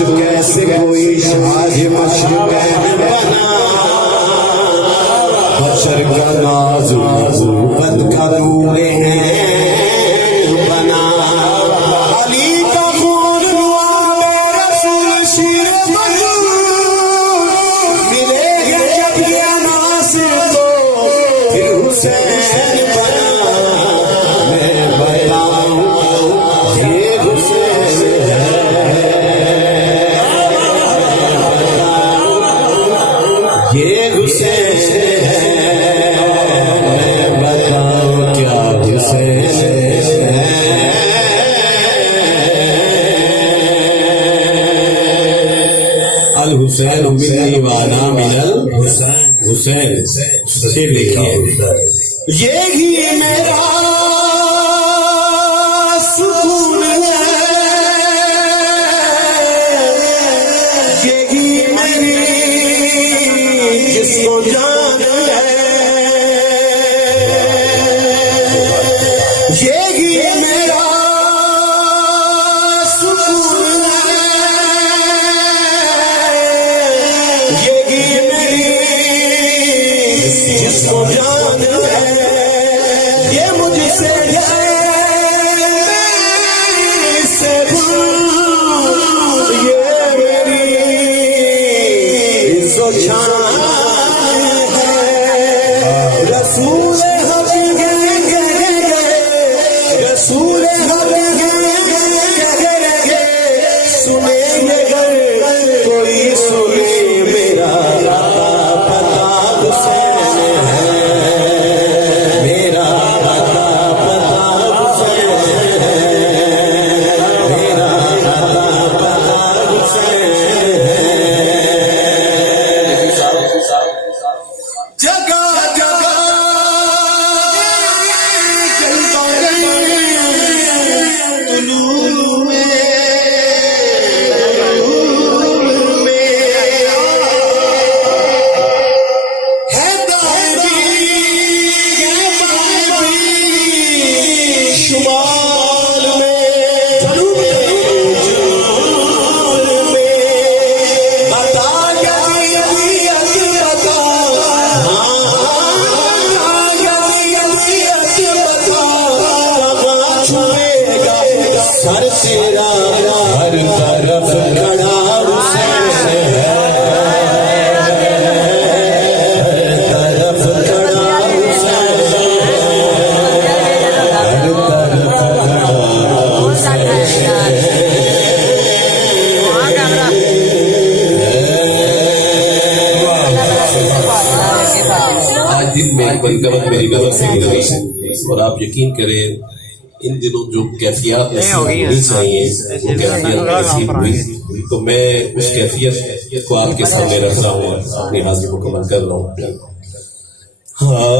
कैसे कोई शाज मशरक़ बना बशर का नाज़ुबत का नूर है बना अली का खून हुआ मेरा रसूल शीर मजूर मिलेंगे जब ये नासिर को फिर हुसैन बना मैं बताऊं ये हुसैन है ये हुसैन है मैं बताऊं क्या हुसैन है अल हुसैन मिन्नी वाना मिनल हुसैन से लिखिए यही मेरा सुकून है यही मेरी जिसको जान है यही मेरा सुकून है यही मेरी जिसको जान है ये मुझसे है इससे ये मेरी इज्जत शान रसूल हक रसूल हक सुनेंगे कोई सुने मेरा पता हुसैन है मेरा पता हुसैन है मेरा पता हुसैन है जगह जगह में आज दिन में एक बनकवत मेरी नजर से गुजरी और आप यकीन करें इन दिनों जो कैफियत होनी चाहिए वो कैफियत नसीब हुई, तो मैं उस कैफियत को आपके सामने रख रहा हूँ, अपनी हाजिरी मुकम्मल कर रहा हूँ। हाँ